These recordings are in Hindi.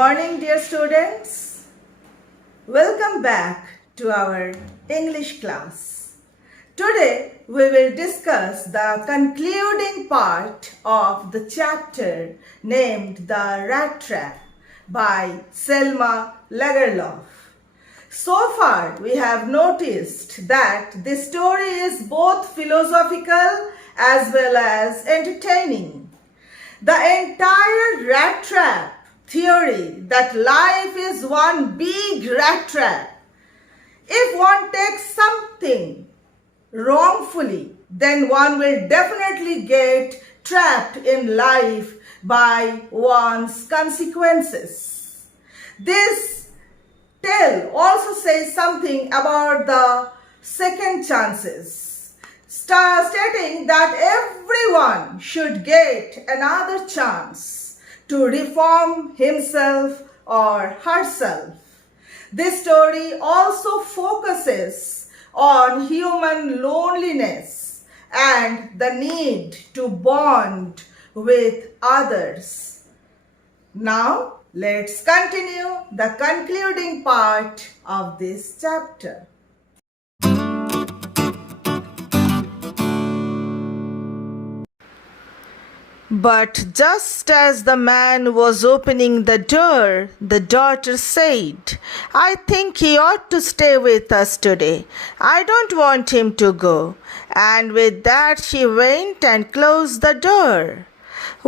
morning, dear students. Welcome back to our English class. Today, we will discuss the concluding part of the chapter named The Rat Trap by Selma Lagerlof. So far, we have noticed that this story is both philosophical as well as entertaining. The entire rat trap theory that life is one big rat trap. If one takes something wrongfully, then one will definitely get trapped in life by one's consequences. This tale also says something about the second chances, stating that everyone should get another chance to reform himself or herself. This story also focuses on human loneliness and the need to bond with others. Now, let's continue the concluding part of this chapter. But just as the man was opening the door, the daughter said, "I think he ought to stay with us today. I don't want him to go." And with that she went and closed the door.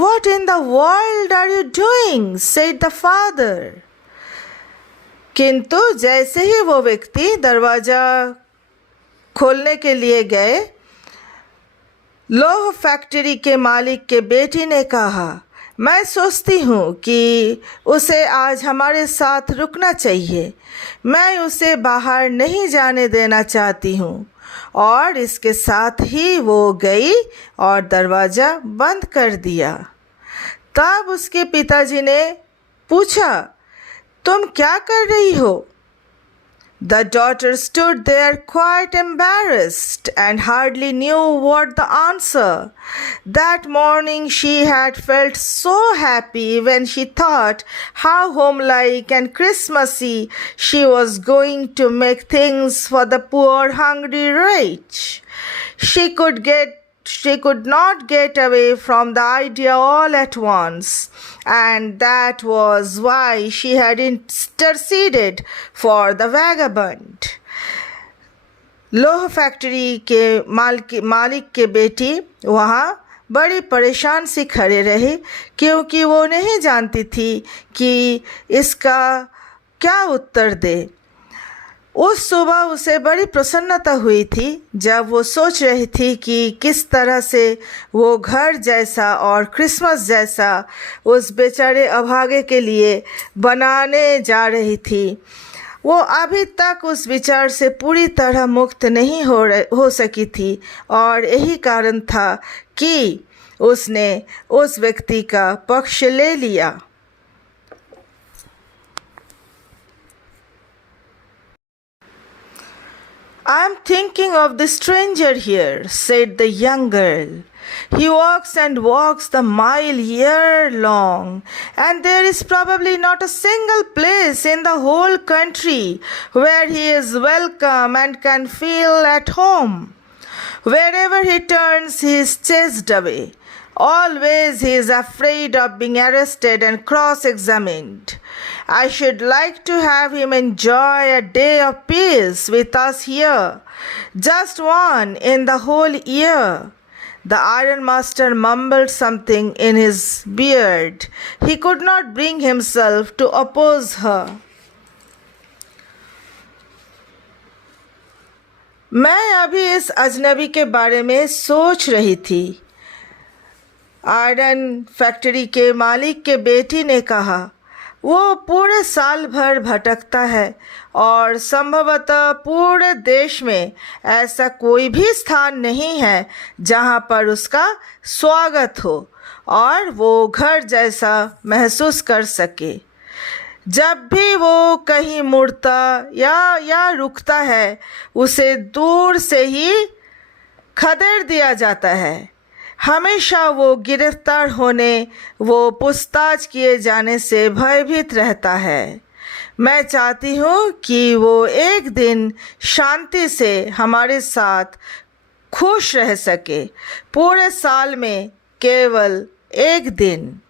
"What in the world are you doing?" said the father. किंतु जैसे ही वो व्यक्ति दरवाजा खोलने के लिए गए, लोह फैक्ट्री के मालिक के बेटी ने कहा, "मैं सोचती हूँ कि उसे आज हमारे साथ रुकना चाहिए। मैं उसे बाहर नहीं जाने देना चाहती हूँ।" और इसके साथ ही वो गई और दरवाज़ा बंद कर दिया। तब उसके पिताजी ने पूछा, "तुम क्या कर रही हो?" The daughter stood there quite embarrassed and hardly knew what to answer. That morning she had felt so happy when she thought how homelike and Christmassy she was going to make things for the poor hungry rich. She could not get away from the idea all at once, and that was why she had interceded for the vagabond. लोह फैक्ट्री के मालिक के बेटी वहाँ बड़ी परेशान सी खड़े रही, क्योंकि वो नहीं जानती थी कि इसका क्या उत्तर दे। उस सुबह उसे बड़ी प्रसन्नता हुई थी जब वो सोच रही थी कि किस तरह से वो घर जैसा और क्रिसमस जैसा उस बेचारे अभागे के लिए बनाने जा रही थी। वो अभी तक उस विचार से पूरी तरह मुक्त नहीं हो सकी थी और यही कारण था कि उसने उस व्यक्ति का पक्ष ले लिया। "I am thinking of the stranger here," said the young girl. "He walks and walks the mile year long, and there is probably not a single place in the whole country where he is welcome and can feel at home. Wherever he turns, he is chased away. Always he is afraid of being arrested and cross-examined. I should like to have him enjoy a day of peace with us here, just one in the whole year." The ironmaster mumbled something in his beard. He could not bring himself to oppose her. मैं अभी इस अजनबी के बारे में सोच रही थी, आयरन फैक्ट्री के मालिक के बेटी ने कहा। "वो पूरे साल भर भटकता है और संभवतः पूरे देश में ऐसा कोई भी स्थान नहीं है जहाँ पर उसका स्वागत हो और वो घर जैसा महसूस कर सके। जब भी वो कहीं मुड़ता या रुकता है, उसे दूर से ही खदेड़ दिया जाता है। हमेशा वो गिरफ्तार होने, वो पूछताछ किए जाने से भयभीत रहता है। मैं चाहती हूँ कि वो एक दिन शांति से हमारे साथ खुश रह सके, पूरे साल में केवल एक दिन।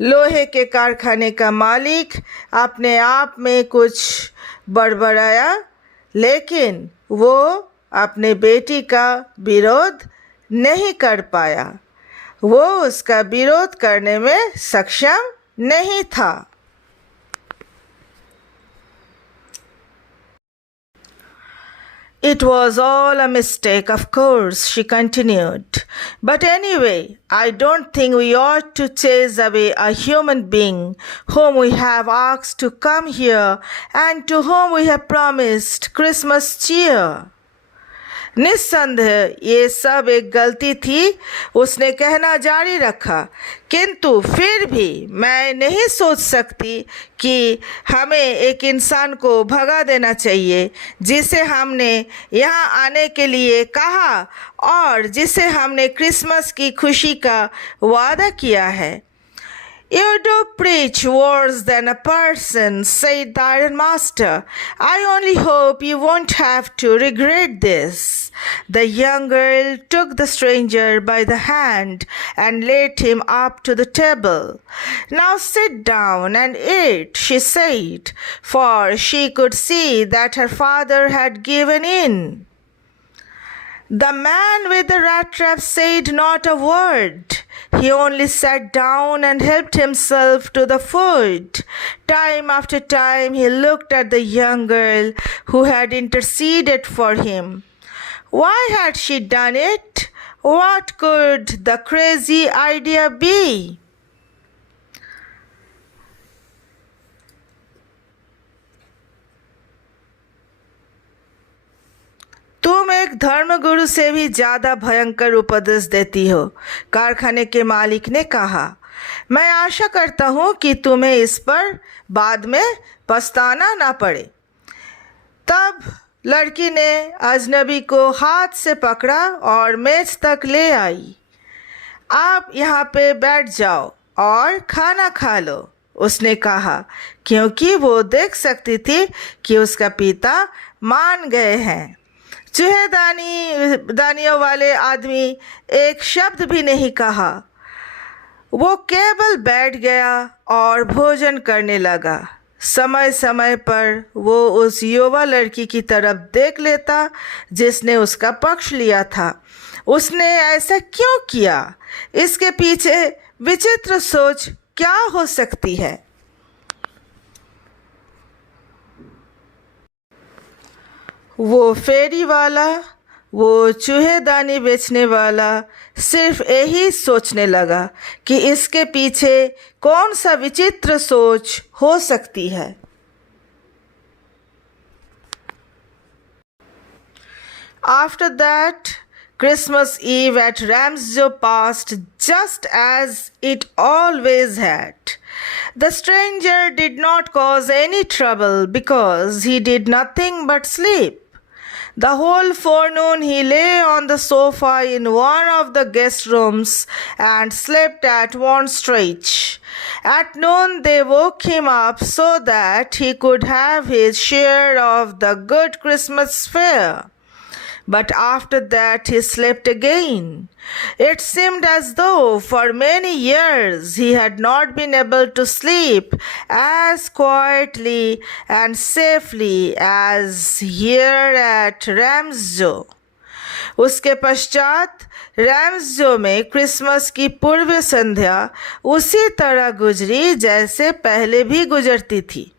लोहे के कारखाने का मालिक अपने आप में कुछ बड़बड़ाया, लेकिन वो अपने बेटी का विरोध नहीं कर पाया। वो उसका विरोध करने में सक्षम नहीं था। It was all a mistake, of course, she continued. But anyway, I don't think we ought to chase away a human being whom we have asked to come here and to whom we have promised Christmas cheer. निस्संदेह ये सब एक गलती थी, उसने कहना जारी रखा। किंतु फिर भी मैं नहीं सोच सकती कि हमें एक इंसान को भगा देना चाहिए जिसे हमने यहाँ आने के लिए कहा और जिसे हमने क्रिसमस की खुशी का वादा किया है। You do preach worse than a person, said the ironmaster. I only hope you won't have to regret this. The young girl took the stranger by the hand and led him up to the table. Now sit down and eat, she said, for she could see that her father had given in. The man with the rat trap said not a word. He only sat down and helped himself to the food. Time after time he looked at the young girl who had interceded for him. Why had she done it? What could the crazy idea be? तुम एक धर्मगुरु से भी ज़्यादा भयंकर उपदेश देती हो, कारखाने के मालिक ने कहा। मैं आशा करता हूँ कि तुम्हें इस पर बाद में पछताना ना पड़े। तब लड़की ने अजनबी को हाथ से पकड़ा और मेज तक ले आई। आप यहाँ पे बैठ जाओ और खाना खा लो, उसने कहा, क्योंकि वो देख सकती थी कि उसका पिता मान गए हैं। दानियों वाले आदमी एक शब्द भी नहीं कहा। वो केवल बैठ गया और भोजन करने लगा। समय समय पर वो उस युवा लड़की की तरफ देख लेता जिसने उसका पक्ष लिया था। उसने ऐसा क्यों किया? इसके पीछे विचित्र सोच क्या हो सकती है? वो फेरी वाला, वो चूहेदानी बेचने वाला सिर्फ यही सोचने लगा कि इसके पीछे कौन सा विचित्र सोच हो सकती है। After that, Christmas Eve at Ramsjo passed just as it always had. The stranger did not cause any trouble because he did nothing but sleep. The whole forenoon he lay on the sofa in one of the guest rooms and slept at one stretch. At noon they woke him up so that he could have his share of the good Christmas fare. But after that he slept again. It seemed as though for many years he had not been able to sleep as quietly and safely as here at Ramsjo. उसके पश्चात रैम्सजो में क्रिसमस की पूर्व संध्या उसी तरह गुजरी जैसे पहले भी गुजरती थी।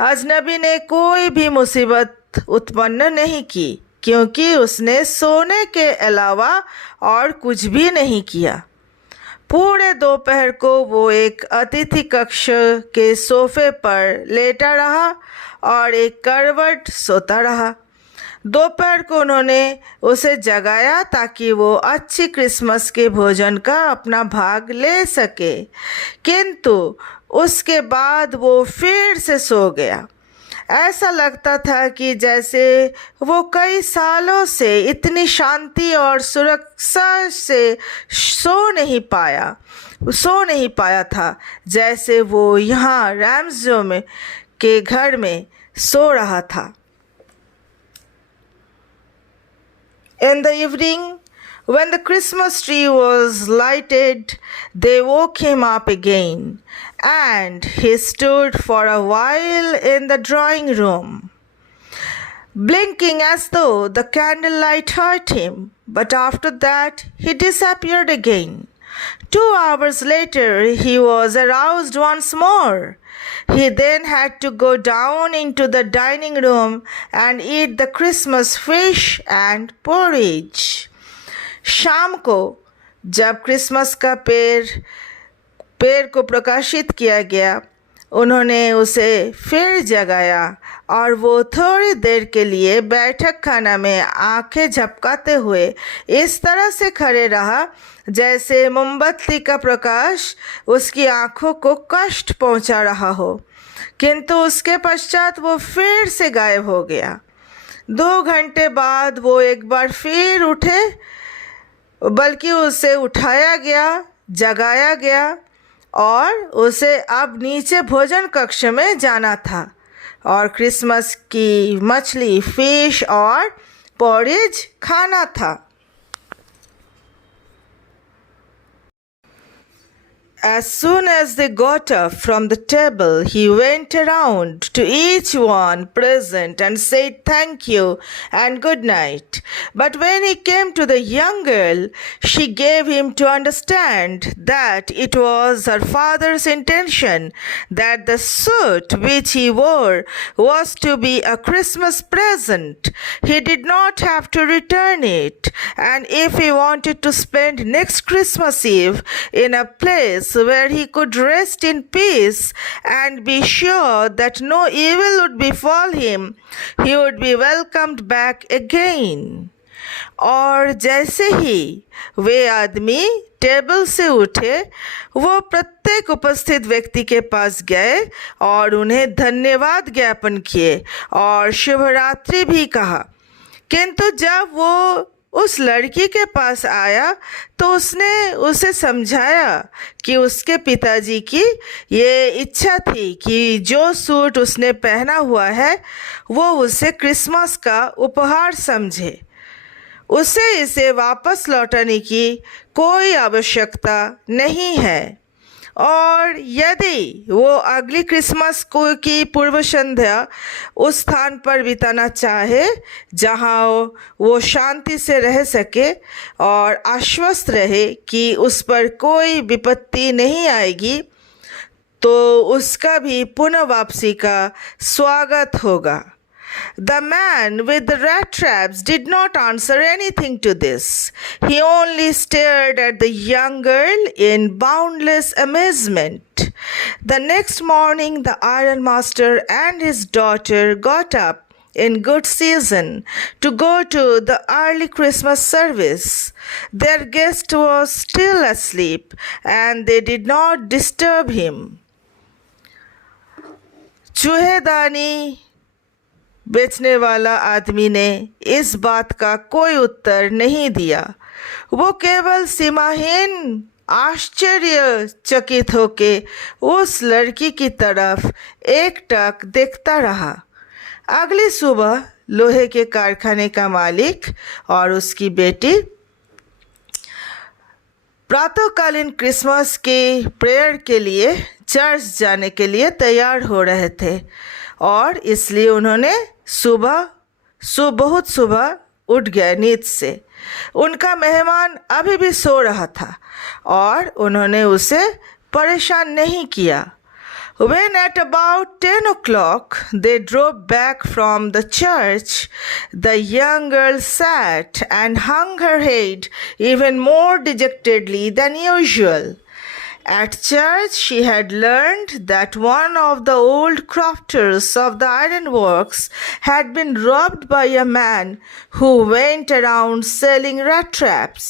अजनबी ने कोई भी मुसीबत उत्पन्न नहीं की क्योंकि उसने सोने के अलावा और कुछ भी नहीं किया। पूरे दोपहर को वो एक अतिथि कक्ष के सोफे पर लेटा रहा और एक करवट सोता रहा। दोपहर को उन्होंने उसे जगाया ताकि वो अच्छी क्रिसमस के भोजन का अपना भाग ले सके, किंतु उसके बाद वो फिर से सो गया। ऐसा लगता था कि जैसे वो कई सालों से इतनी शांति और सुरक्षा से सो नहीं पाया था, जैसे वो यहाँ रैम्सडो में के घर में सो रहा था। In the evening, when the Christmas tree was lighted, they woke him up again, and he stood for a while in the drawing room, blinking as though the candlelight hurt him. But after that, he disappeared again. 2 hours later, he was aroused once more. He then had to go down into the dining room and eat the Christmas fish and porridge. शाम को जब क्रिसमस का पेड़ को प्रकाशित किया गया, उन्होंने उसे फिर जगाया और वो थोड़ी देर के लिए बैठक खाना में आंखें झपकाते हुए इस तरह से खड़े रहा जैसे मोमबत्ती का प्रकाश उसकी आंखों को कष्ट पहुंचा रहा हो, किंतु उसके पश्चात वो फिर से गायब हो गया। 2 घंटे बाद वो एक बार फिर उठे, बल्कि उसे उठाया गया, जगाया गया और उसे अब नीचे भोजन कक्ष में जाना था और क्रिसमस की मछली, फिश और पोरिज खाना था। As soon as they got up from the table, he went around to each one present and said thank you and good night. But when he came to the young girl, she gave him to understand that it was her father's intention that the suit which he wore was to be a Christmas present. He did not have to return it, and if he wanted to spend next Christmas Eve in a place where he could rest in peace and be sure that no evil would befall him, he would be welcomed back again. और जैसे ही वे आदमी टेबल से उठे, वो प्रत्येक उपस्थित व्यक्ति के पास गए और उन्हें धन्यवाद ज्ञापन किए और शुभरात्रि भी कहा। किंतु जब वो उस लड़की के पास आया तो उसने उसे समझाया कि उसके पिताजी की ये इच्छा थी कि जो सूट उसने पहना हुआ है वो उसे क्रिसमस का उपहार समझे। उसे इसे वापस लौटाने की कोई आवश्यकता नहीं है, और यदि वो अगली क्रिसमस की पूर्व संध्या उस स्थान पर बिताना चाहे जहाँ वो शांति से रह सके और आश्वस्त रहे कि उस पर कोई विपत्ति नहीं आएगी, तो उसका भी पुनः वापसी का स्वागत होगा। The man with the rat traps did not answer anything to this. He only stared at the young girl in boundless amazement. The next morning, the ironmaster and his daughter got up in good season to go to the early Christmas service. Their guest was still asleep, and they did not disturb him. चूहेदानी बेचने वाला आदमी ने इस बात का कोई उत्तर नहीं दिया। वो केवल सीमाहीन आश्चर्यचकित होके उस लड़की की तरफ एकटक देखता रहा। अगली सुबह लोहे के कारखाने का मालिक और उसकी बेटी प्रातःकालीन क्रिसमस के प्रेयर के लिए चर्च जाने के लिए तैयार हो रहे थे, और इसलिए उन्होंने बहुत सुबह उठ गए नींद से। उनका मेहमान अभी भी सो रहा था और उन्होंने उसे परेशान नहीं किया। When at about 10 o'clock they drove back from the church, the young girl sat and hung her head even more dejectedly than usual. At church, she had learned that one of the old crofters of the ironworks had been robbed by a man who went around selling rat traps.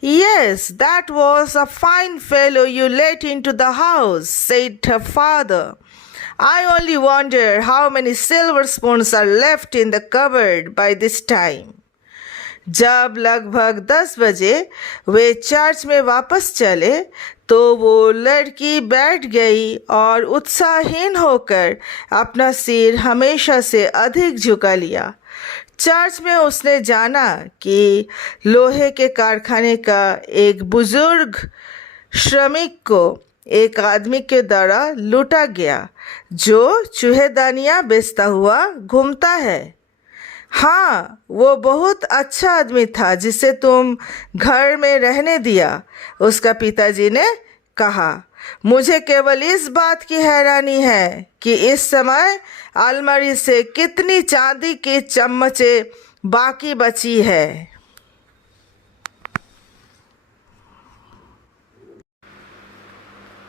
Yes, that was a fine fellow you let into the house, said her father. I only wonder how many silver spoons are left in the cupboard by this time. जब लगभग 10 बजे वे चर्च में वापस चले तो वो लड़की बैठ गई और उत्साहहीन होकर अपना सिर हमेशा से अधिक झुका लिया। चर्च में उसने जाना कि लोहे के कारखाने का एक बुजुर्ग श्रमिक को एक आदमी के द्वारा लूटा गया जो चूहेदानियाँ बेचता हुआ घूमता है। हाँ, वो बहुत अच्छा आदमी था जिसे तुम घर में रहने दिया, उसका पिताजी ने कहा। मुझे केवल इस बात की हैरानी है कि इस समय अलमारी से कितनी चांदी की चम्मचें बाकी बची है।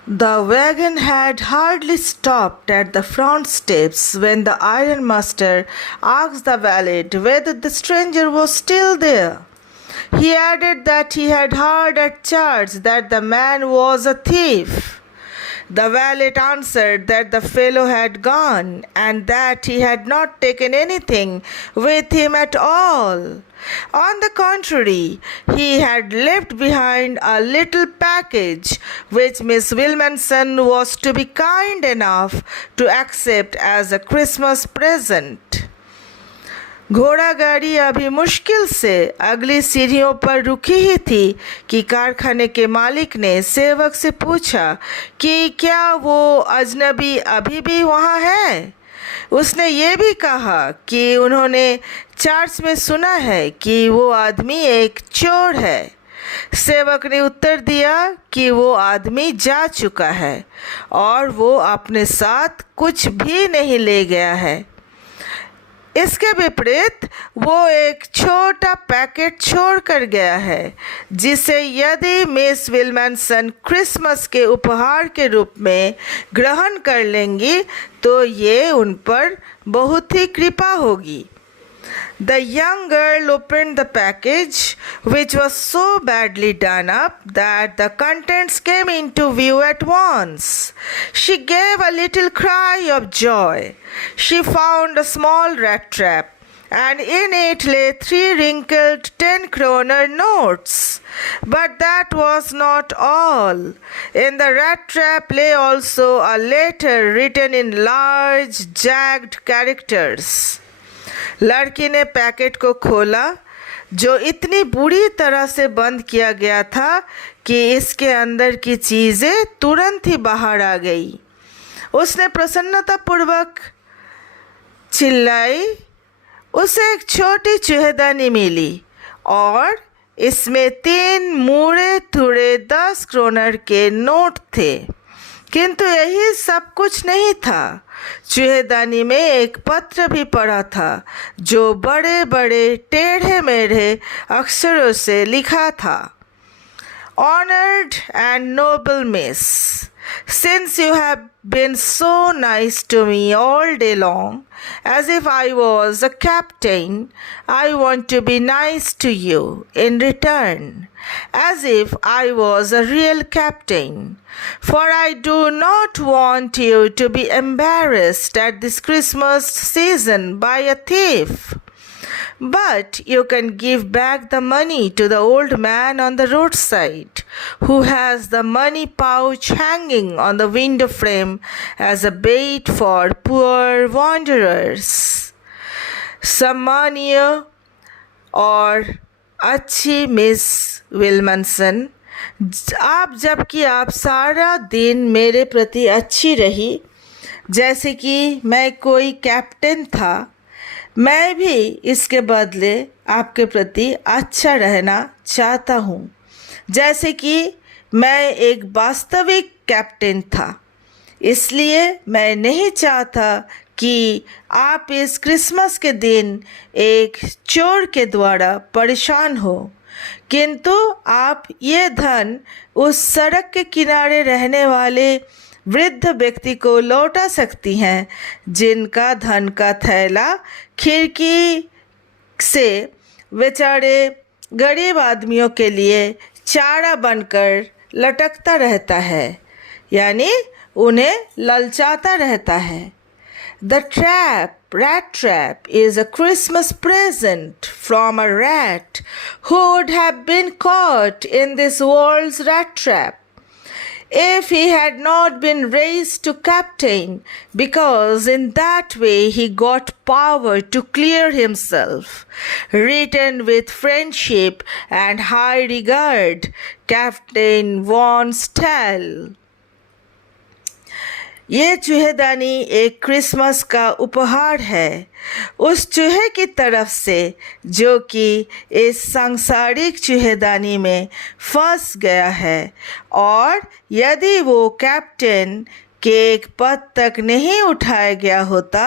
The wagon had hardly stopped at the front steps when the ironmaster asked the valet whether the stranger was still there. He added that he had heard at church that the man was a thief. The valet answered that the fellow had gone and that he had not taken anything with him at all. On the contrary, he had left behind a little package which Miss Wilmanson was to be kind enough to accept as a Christmas present. घोड़ा गाड़ी अभी मुश्किल से अगली सीढ़ियों पर रुकी ही थी कि कारखाने के मालिक ने सेवक से पूछा कि क्या वो अजनबी अभी भी वहाँ है। उसने ये भी कहा कि उन्होंने चर्च में सुना है कि वो आदमी एक चोर है। सेवक ने उत्तर दिया कि वो आदमी जा चुका है और वो अपने साथ कुछ भी नहीं ले गया है। इसके विपरीत वो एक छोटा पैकेट छोड़ कर गया है जिसे यदि मिस विल्मनसन क्रिसमस के उपहार के रूप में ग्रहण कर लेंगी तो ये उन पर बहुत ही कृपा होगी। The young girl opened the package, which was so badly done up that the contents came into view at once. She gave a little cry of joy. She found a small rat trap, and in it lay 3 wrinkled 10-kroner notes. But that was not all. In the rat trap lay also a letter written in large, jagged characters. लड़की ने पैकेट को खोला जो इतनी बुरी तरह से बंद किया गया था कि इसके अंदर की चीज़ें तुरंत ही बाहर आ गई। उसने प्रसन्नतापूर्वक चिल्लाई। उसे एक छोटी चूहेदानी मिली और इसमें 3 मुड़े थुड़े 10 क्रोनर के नोट थे। किंतु यही सब कुछ नहीं था। चूहेदानी में एक पत्र भी पड़ा था जो बड़े बड़े टेढ़े मेढ़े अक्षरों से लिखा था। Honored and noble miss, since you have been so nice to me all day long, as if I was a captain, I want to be nice to you in return, as if I was a real captain. For I do not want you to be embarrassed at this Christmas season by a thief. But you can give back the money to the old man on the roadside, who has the money pouch hanging on the window frame as a bait for poor wanderers. सम्मानीय और अच्छी मिस विल्मनसन, जबकि आप सारा दिन मेरे प्रति अच्छी रही जैसे कि मैं कोई कैप्टन था, मैं भी इसके बदले आपके प्रति अच्छा रहना चाहता हूँ जैसे कि मैं एक वास्तविक कैप्टन था। इसलिए मैं नहीं चाहता कि आप इस क्रिसमस के दिन एक चोर के द्वारा परेशान हो, किंतु आप ये धन उस सड़क के किनारे रहने वाले वृद्ध व्यक्ति को लौटा सकती हैं जिनका धन का थैला खिड़की से बेचारे गरीब आदमियों के लिए चारा बनकर लटकता रहता है। यानी उन्हें ललचाता रहता है। The rat trap is a Christmas present from a rat who would have been caught in this world's rat trap if he had not been raised to captain, because in that way he got power to clear himself. Written with friendship and high regard, Captain Von Stahl. ये चूहेदानी एक क्रिसमस का उपहार है उस चूहे की तरफ से जो कि इस सांसारिक चूहेदानी में फंस गया है, और यदि वो कैप्टन के एक पद तक नहीं उठाया गया होता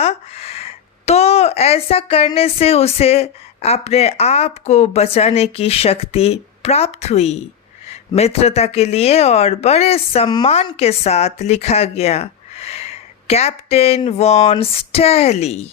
तो ऐसा करने से उसे अपने आप को बचाने की शक्ति प्राप्त हुई। मित्रता के लिए और बड़े सम्मान के साथ लिखा गया, कैप्टन वॉन स्टैहली।